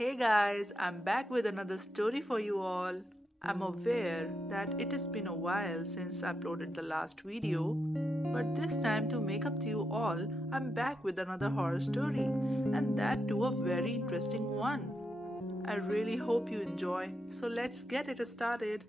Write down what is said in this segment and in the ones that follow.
Hey guys, I'm back with another story for you all. I'm aware that it has been a while since I uploaded the last video, but this time to make up to you all, I'm back with another horror story, and that too a very interesting one. I really hope you enjoy, so let's get it started.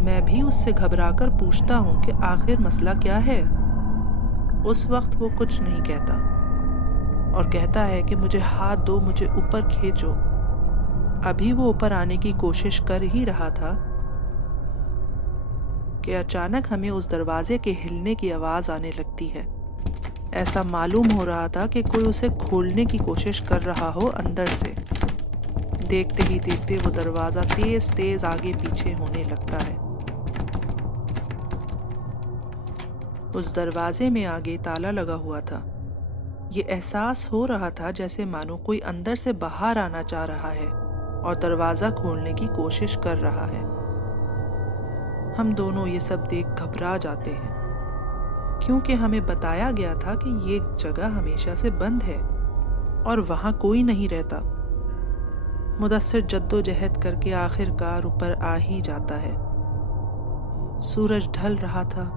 میں بھی اس سے گھبرا کر پوچھتا ہوں کہ آخر مسئلہ کیا ہے۔ اس وقت وہ کچھ نہیں کہتا اور کہتا ہے کہ مجھے ہاتھ دو، مجھے اوپر کھینچو۔ ابھی وہ اوپر آنے کی کوشش کر ہی رہا تھا کہ اچانک ہمیں اس دروازے کے ہلنے کی آواز آنے لگتی ہے۔ ایسا معلوم ہو رہا تھا کہ کوئی اسے کھولنے کی کوشش کر رہا ہو اندر سے۔ دیکھتے ہی دیکھتے وہ دروازہ تیز تیز آگے پیچھے ہونے لگتا ہے۔ اس دروازے میں آگے تالا لگا ہوا تھا۔ یہ احساس ہو رہا تھا جیسے مانو کوئی اندر سے باہر آنا چاہ رہا ہے اور دروازہ کھولنے کی کوشش کر رہا ہے۔ ہم دونوں یہ سب دیکھ گھبرا جاتے ہیں، کیونکہ ہمیں بتایا گیا تھا کہ یہ جگہ ہمیشہ سے بند ہے اور وہاں کوئی نہیں رہتا۔ مدثر جدوجہد کر کے آخر کار اوپر آ ہی جاتا ہے۔ سورج ڈھل رہا تھا۔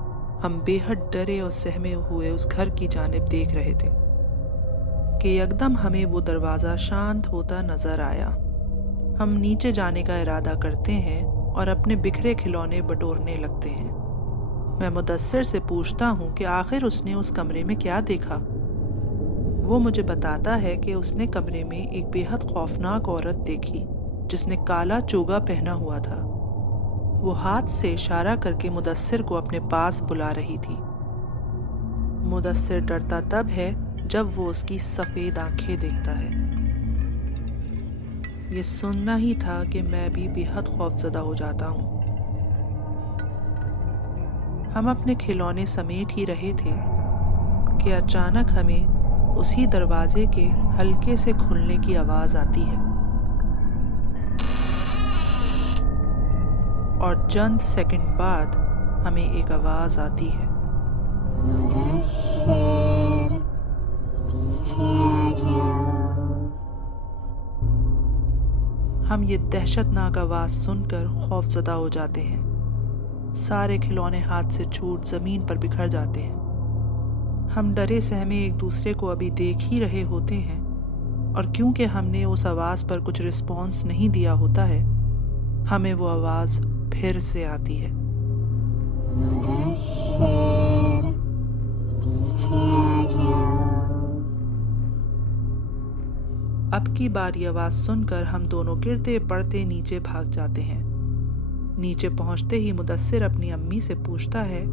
ہم بے حد ڈرے اور سہمے ہوئے اس گھر کی جانب دیکھ رہے تھے کہ یکدم ہمیں وہ دروازہ شانت ہوتا نظر آیا۔ ہم نیچے جانے کا ارادہ کرتے ہیں اور اپنے بکھرے کھلونے بٹورنے لگتے ہیں۔ میں مدثر سے پوچھتا ہوں کہ آخر اس نے اس کمرے میں کیا دیکھا۔ وہ مجھے بتاتا ہے کہ اس نے کمرے میں ایک بے حد خوفناک عورت دیکھی جس نے کالا چوگا پہنا ہوا تھا۔ وہ ہاتھ سے اشارہ کر کے مدثر کو اپنے پاس بلا رہی تھی۔ مدثر ڈرتا تب ہے جب وہ اس کی سفید آنکھیں دیکھتا ہے۔ یہ سننا ہی تھا کہ میں بھی بے حد خوفزدہ ہو جاتا ہوں۔ ہم اپنے کھلونے سمیٹ ہی رہے تھے کہ اچانک ہمیں اسی دروازے کے ہلکے سے کھلنے کی آواز آتی ہے اور چند سیکنڈ بعد ہمیں ایک آواز آتی ہے، ہم یہ دہشتناک آواز سن کر خوفزدہ ہو جاتے ہیں۔ سارے کھلونے ہاتھ سے چھوٹ زمین پر بکھر جاتے ہیں۔ ہم ڈرے سہمے ایک دوسرے کو ابھی دیکھ ہی رہے ہوتے ہیں، اور کیونکہ ہم نے اس آواز پر کچھ رسپانس نہیں دیا ہوتا ہے، ہمیں وہ آواز پھر سے آتی ہے۔ اب کی بار یہ آواز سن کر ہم دونوں گرتے پڑتے نیچے بھاگ جاتے ہیں۔ نیچے پہنچتے ہی مدثر اپنی امی سے پوچھتا ہے،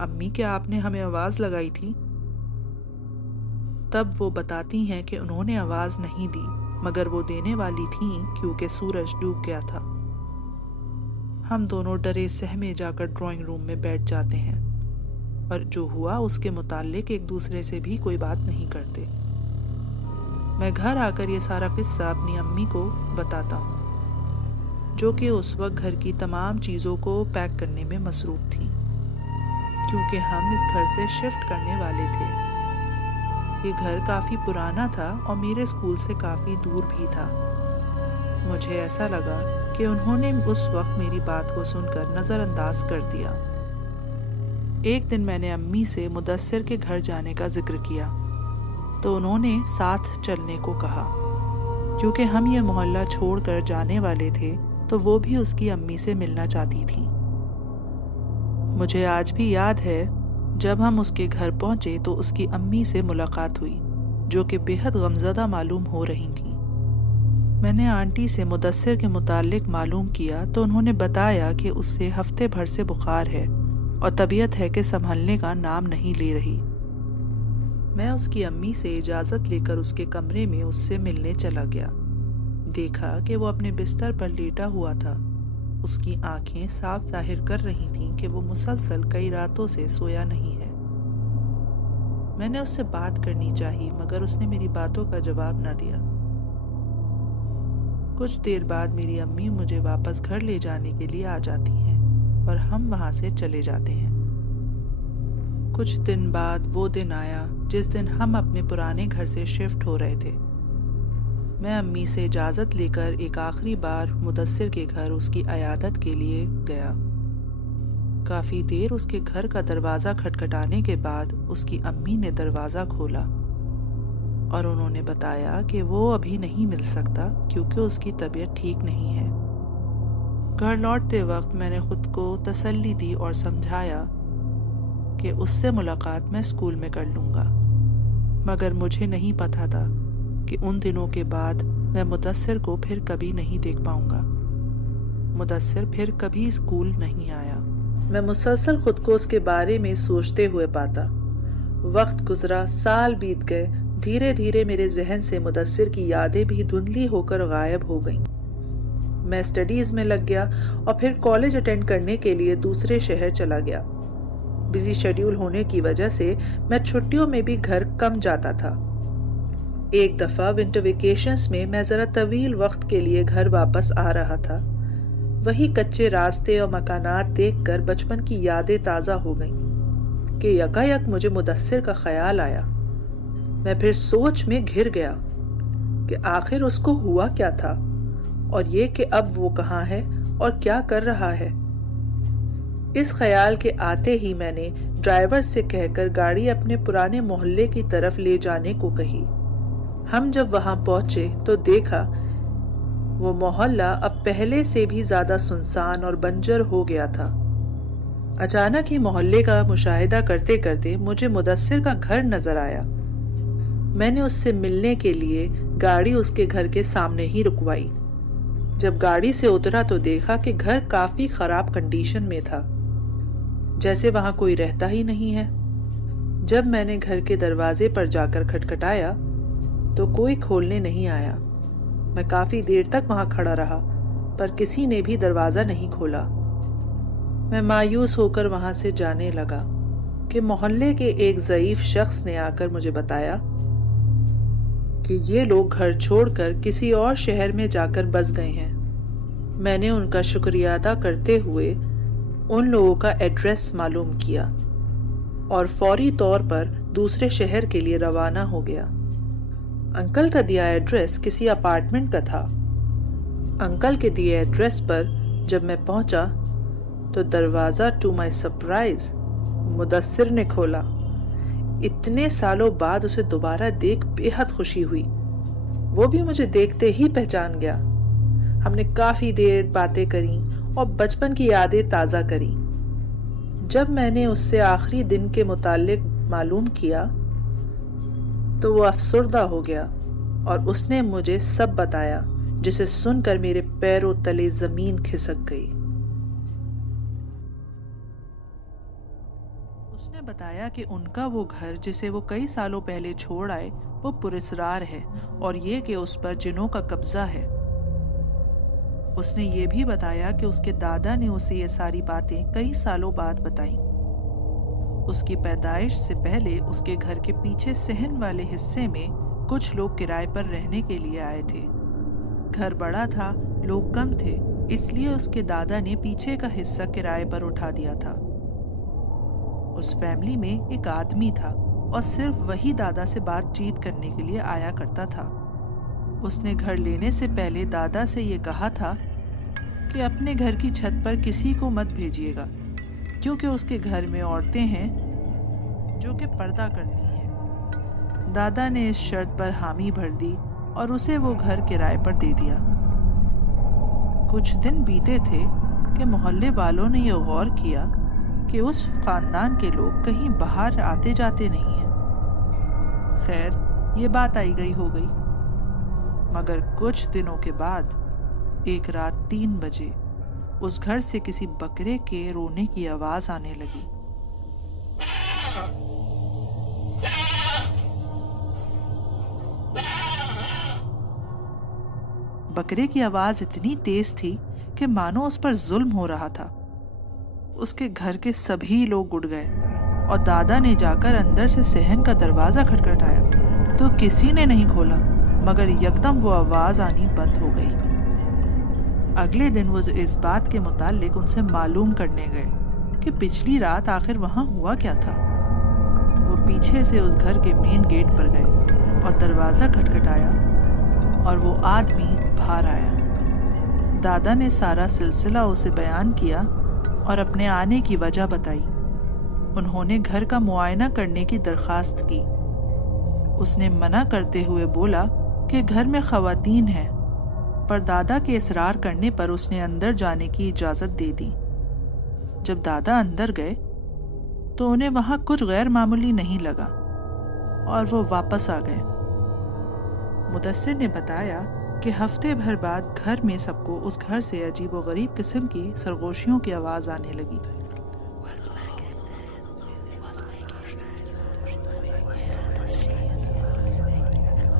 امی کیا آپ نے ہمیں آواز لگائی تھی؟ تب وہ بتاتی ہیں کہ انہوں نے آواز نہیں دی، مگر وہ دینے والی تھیں کیونکہ سورج ڈوب گیا تھا۔ ہم دونوں ڈرے سہمے جا کر ڈرائنگ روم میں بیٹھ جاتے ہیں اور جو ہوا اس کے متعلق ایک دوسرے سے بھی کوئی بات نہیں کرتے۔ میں گھر آ کر یہ سارا قصہ اپنی امی کو بتاتا ہوں، جو کہ اس وقت گھر کی تمام چیزوں کو پیک کرنے میں مصروف تھیں، کیونکہ ہم اس گھر سے شفٹ کرنے والے تھے۔ یہ گھر کافی پرانا تھا اور میرے اسکول سے کافی دور بھی تھا۔ مجھے ایسا لگا کہ انہوں نے اس وقت میری بات کو سن کر نظر انداز کر دیا۔ ایک دن میں نے امی سے مدثر کے گھر جانے کا ذکر کیا تو انہوں نے ساتھ چلنے کو کہا۔ کیونکہ ہم یہ محلہ چھوڑ کر جانے والے تھے تو وہ بھی اس کی امی سے ملنا چاہتی تھی۔ مجھے آج بھی یاد ہے جب ہم اس کے گھر پہنچے تو اس کی امی سے ملاقات ہوئی، جو کہ بے حد غمزدہ معلوم ہو رہی تھیں۔ میں نے آنٹی سے مدثر کے متعلق معلوم کیا تو انہوں نے بتایا کہ اس سے ہفتے بھر سے بخار ہے اور طبیعت ہے کہ سنبھلنے کا نام نہیں لے رہی۔ میں اس کی امی سے اجازت لے کر اس کے کمرے میں اس سے ملنے چلا گیا۔ دیکھا کہ وہ اپنے بستر پر لیٹا ہوا تھا۔ اس کی آنکھیں صاف ظاہر کر رہی تھیں کہ وہ مسلسل کئی راتوں سے سویا نہیں ہے۔ میں نے اس سے بات کرنی چاہی مگر اس نے میری باتوں کا جواب نہ دیا۔ کچھ دیر بعد میری امی مجھے واپس گھر لے جانے کے لیے آ جاتی ہیں اور ہم وہاں سے چلے جاتے ہیں۔ کچھ دن بعد وہ دن آیا جس دن ہم اپنے پرانے گھر سے شفٹ ہو رہے تھے۔ میں امی سے اجازت لے کر ایک آخری بار مدثر کے گھر اس کی عیادت کے لیے گیا۔ کافی دیر اس کے گھر کا دروازہ کھٹکھٹانے کے بعد اس کی امی نے دروازہ کھولا اور انہوں نے بتایا کہ وہ ابھی نہیں مل سکتا کیونکہ اس کی طبیعت ٹھیک نہیں ہے۔ گھر لوٹتے وقت میں نے خود کو تسلی دی اور سمجھایا کہ اس سے ملاقات میں اسکول میں کر لوں گا، مگر مجھے نہیں پتا تھا کہ ان دنوں کے بعد میں مدثر کو پھر کبھی نہیں دیکھ پاؤں گا۔ مدثر پھر کبھی اسکول نہیں آیا۔ میں مسلسل خود کو اس کے بارے میں سوچتے ہوئے پاتا۔ وقت گزرا، سال بیت گئے، دھیرے دھیرے میرے ذہن سے مدثر کی یادیں بھی دھندلی ہو کر غائب ہو گئیں۔ میں اسٹڈیز میں لگ گیا اور پھر کالج اٹینڈ کرنے کے لیے دوسرے شہر چلا گیا۔ بزی شیڈیول ہونے کی وجہ سے میں چھٹیوں میں بھی گھر کم جاتا تھا۔ ایک دفعہ ونٹر ویکیشنز میں میں ذرا طویل وقت کے لیے گھر واپس آ رہا تھا۔ وہی کچے راستے اور مکانات دیکھ کر بچپن کی یادیں تازہ ہو گئیں کہ یکایک مجھے مدثر کا خیال آیا۔ میں پھر سوچ میں گھر گیا کہ آخر اس کو ہوا کیا تھا، اور یہ کہ اب وہ کہاں ہے اور کیا کر رہا ہے۔ اس خیال کے آتے ہی میں نے ڈرائیور سے کہہ کر گاڑی اپنے پرانے محلے کی طرف لے جانے کو کہی۔ ہم جب وہاں پہنچے تو دیکھا وہ محلہ اب پہلے سے بھی زیادہ سنسان اور بنجر ہو گیا تھا۔ اچانک ہی محلے کا مشاہدہ کرتے کرتے مجھے مدثر کا گھر نظر آیا۔ میں نے اس سے ملنے کے لیے گاڑی اس کے گھر کے سامنے ہی رکوائی۔ جب گاڑی سے اترا تو دیکھا کہ گھر کافی خراب کنڈیشن میں تھا، جیسے وہاں کوئی رہتا ہی نہیں ہے۔ جب میں نے گھر کے دروازے پر جا کر کھٹکھٹایا تو کوئی کھولنے نہیں آیا۔ میں کافی دیر تک وہاں کھڑا رہا پر کسی نے بھی دروازہ نہیں کھولا۔ میں مایوس ہو کر وہاں سے جانے لگا کہ محلے کے ایک ضعیف شخص نے آ کر مجھے بتایا کہ یہ لوگ گھر چھوڑ کر کسی اور شہر میں جا کر بس گئے ہیں۔ میں نے ان کا شکریہ ادا کرتے ہوئے ان لوگوں کا ایڈریس معلوم کیا اور فوری طور پر دوسرے شہر کے لیے روانہ ہو گیا۔ انکل کا دیا ایڈریس کسی اپارٹمنٹ کا تھا۔ انکل کے دیے ایڈریس پر جب میں پہنچا تو دروازہ ٹو مائی سرپرائز مدثر نے کھولا۔ اتنے سالوں بعد اسے دوبارہ دیکھ بے حد خوشی ہوئی۔ وہ بھی مجھے دیکھتے ہی پہچان گیا۔ ہم نے کافی دیر باتیں کریں اور بچپن کی یادیں تازہ کریں۔ جب میں نے اس سے آخری دن کے متعلق معلوم کیا تو وہ افسردہ ہو گیا اور اس نے مجھے سب بتایا، جسے سن کر میرے پیروں تلے زمین کھسک گئی۔ اس نے بتایا کہ ان کا وہ گھر جسے وہ کئی سالوں پہلے چھوڑ آئے وہ پراسرار ہے، اور یہ کہ اس پر جنوں کا قبضہ ہے۔ اس نے یہ بھی بتایا کہ اس کے دادا نے اسے یہ ساری باتیں کئی سالوں بعد بتائیں۔ اس کی پیدائش سے پہلے اس کے گھر کے پیچھے صحن والے حصے میں کچھ لوگ کرائے پر رہنے کے لیے آئے تھے۔ گھر بڑا تھا، لوگ کم تھے، اس لیے اس کے دادا نے پیچھے کا حصہ کرائے پر اٹھا دیا تھا۔ اس فیملی میں ایک آدمی تھا اور صرف وہی دادا سے بات چیت کرنے کے لیے آیا کرتا تھا۔ اس نے گھر لینے سے پہلے دادا سے یہ کہا تھا کہ اپنے گھر کی چھت پر کسی کو مت بھیجیے گا، کیونکہ اس کے گھر میں عورتیں ہیں جو کہ پردہ کرتی ہیں۔ دادا نے اس شرط پر حامی بھر دی اور اسے وہ گھر کرائے پر دے دیا۔ کچھ دن بیتے تھے کہ محلے والوں نے یہ غور کیا کہ اس خاندان کے لوگ کہیں باہر آتے جاتے نہیں ہیں۔ خیر، یہ بات آئی گئی ہو گئی، مگر کچھ دنوں کے بعد ایک رات 3 بجے اس گھر سے کسی بکرے کے رونے کی آواز آنے لگی۔ بکرے کی آواز اتنی تیز تھی کہ مانو اس پر ظلم ہو رہا تھا۔ اس کے گھر کے سبھی لوگ اٹھ گئے اور دادا نے جا کر اندر سے صحن کا دروازہ کھٹکھٹایا تو کسی نے نہیں کھولا، مگر یکدم وہ آواز آنی بند ہو گئی۔ اگلے دن وہ اس بات کے متعلق ان سے معلوم کرنے گئے کہ پچھلی رات آخر وہاں ہوا کیا تھا۔ وہ پیچھے سے اس گھر کے مین گیٹ پر گئے اور دروازہ کھٹکھٹایا اور وہ آدمی باہر آیا۔ دادا نے سارا سلسلہ اسے بیان کیا اور اپنے آنے کی وجہ بتائی۔ انہوں نے گھر کا معائنہ کرنے کی درخواست کی۔ اس نے منع کرتے ہوئے بولا کہ گھر میں خواتین ہیں پر دادا کے اصرار کرنے پر اس نے اندر جانے کی اجازت دے دی۔ جب دادا اندر گئے تو انہیں وہاں کچھ غیر معمولی نہیں لگا اور وہ واپس آ گئے۔ مدثر نے بتایا کہ ہفتے بھر بعد گھر میں سب کو اس گھر سے عجیب و غریب قسم کی سرگوشیوں کی آواز آنے لگی۔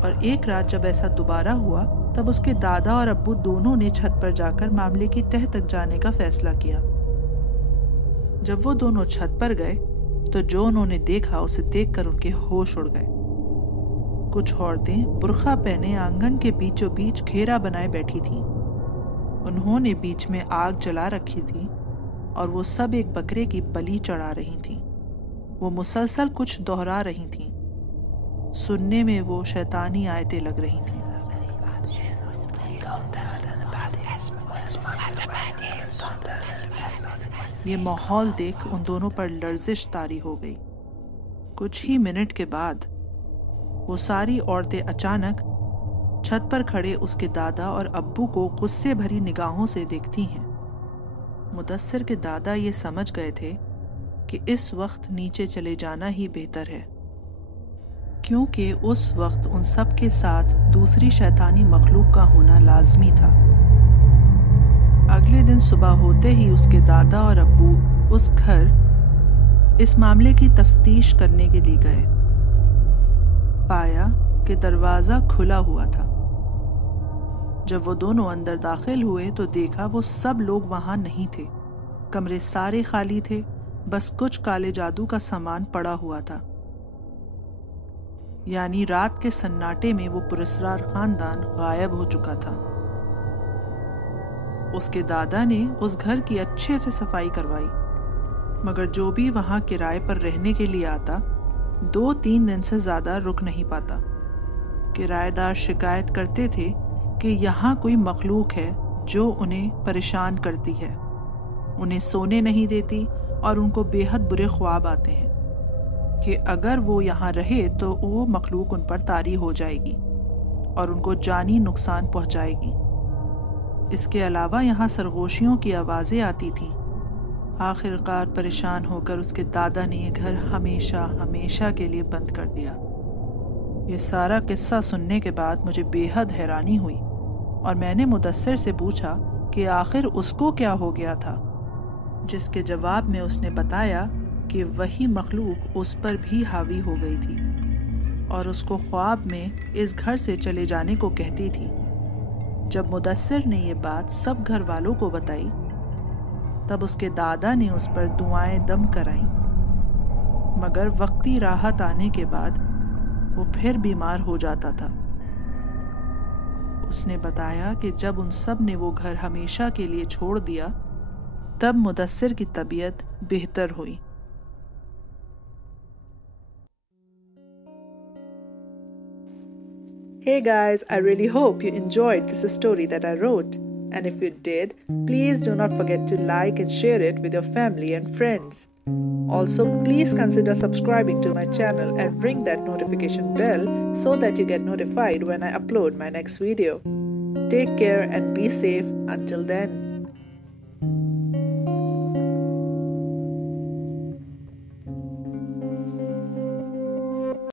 اور ایک رات جب ایسا دوبارہ ہوا تب اس کے دادا اور ابو دونوں نے چھت پر جا کر معاملے کی تہہ تک جانے کا فیصلہ کیا۔ جب وہ دونوں چھت پر گئے تو جو انہوں نے دیکھا اسے دیکھ کر ان کے ہوش اڑ گئے۔ کچھ عورتیں برقع پہنے آنگن کے بیچوں بیچ گھیرا بنائے بیٹھی تھیں۔ انہوں نے بیچ میں آگ جلا رکھی تھی اور وہ سب ایک بکرے کی بلی چڑھا رہی تھیں۔ وہ مسلسل کچھ دہرا رہی تھیں۔ سننے میں وہ شیطانی آیتیں لگ رہی تھیں۔ یہ ماحول دیکھ ان دونوں پر لرزش طاری ہو گئی۔ کچھ ہی منٹ کے بعد وہ ساری عورتیں اچانک چھت پر کھڑے اس کے دادا اور ابو کو غصے بھری نگاہوں سے دیکھتی ہیں۔ مدثر کے دادا یہ سمجھ گئے تھے کہ اس وقت نیچے چلے جانا ہی بہتر ہے، کیونکہ اس وقت ان سب کے ساتھ دوسری شیطانی مخلوق کا ہونا لازمی تھا۔ اگلے دن صبح ہوتے ہی اس کے دادا اور ابو اس گھر اس معاملے کی تفتیش کرنے کے لیے گئے۔ پایا کہ دروازہ کھلا ہوا تھا۔ جب وہ دونوں اندر داخل ہوئے تو دیکھا وہ سب لوگ وہاں نہیں تھے۔ کمرے سارے خالی تھے، بس کچھ کالے جادو کا سامان پڑا ہوا تھا۔ یعنی رات کے سناٹے میں وہ پراسرار خاندان غائب ہو چکا تھا۔ اس کے دادا نے اس گھر کی اچھے سے صفائی کروائی، مگر جو بھی وہاں کرائے پر رہنے کے لیے آتا 2-3 دن سے زیادہ رک نہیں پاتا۔ کرایہ دار شکایت کرتے تھے کہ یہاں کوئی مخلوق ہے جو انہیں پریشان کرتی ہے، انہیں سونے نہیں دیتی اور ان کو بے حد برے خواب آتے ہیں کہ اگر وہ یہاں رہے تو وہ مخلوق ان پر طاری ہو جائے گی اور ان کو جانی نقصان پہنچائے گی۔ اس کے علاوہ یہاں سرگوشیوں کی آوازیں آتی تھیں۔ آخر کار پریشان ہو کر اس کے دادا نے یہ گھر ہمیشہ کے لیے بند کر دیا۔ یہ سارا قصہ سننے کے بعد مجھے بے حد حیرانی ہوئی اور میں نے مدثر سے پوچھا کہ آخر اس کو کیا ہو گیا تھا، جس کے جواب میں اس نے بتایا کہ وہی مخلوق اس پر بھی حاوی ہو گئی تھی اور اس کو خواب میں اس گھر سے چلے جانے کو کہتی تھی۔ جب مدثر نے یہ بات سب گھر والوں کو بتائی تب اس کے دادا نے اس پر دعائیں دم کرائیں، مگر وقتی راحت آنے کے بعد وہ پھر بیمار ہو جاتا تھا۔ اس نے بتایا کہ جب ان سب نے وہ گھر ہمیشہ کے لیے چھوڑ دیا تب مدثر کی طبیعت بہتر ہوئی۔ Hey guys, I really hope you enjoyed this story that I wrote. And if you did, please do not forget to like and share it with your family and friends. Also, please consider subscribing to my channel and ring that notification bell so that you get notified when I upload my next video. Take care and be safe until then.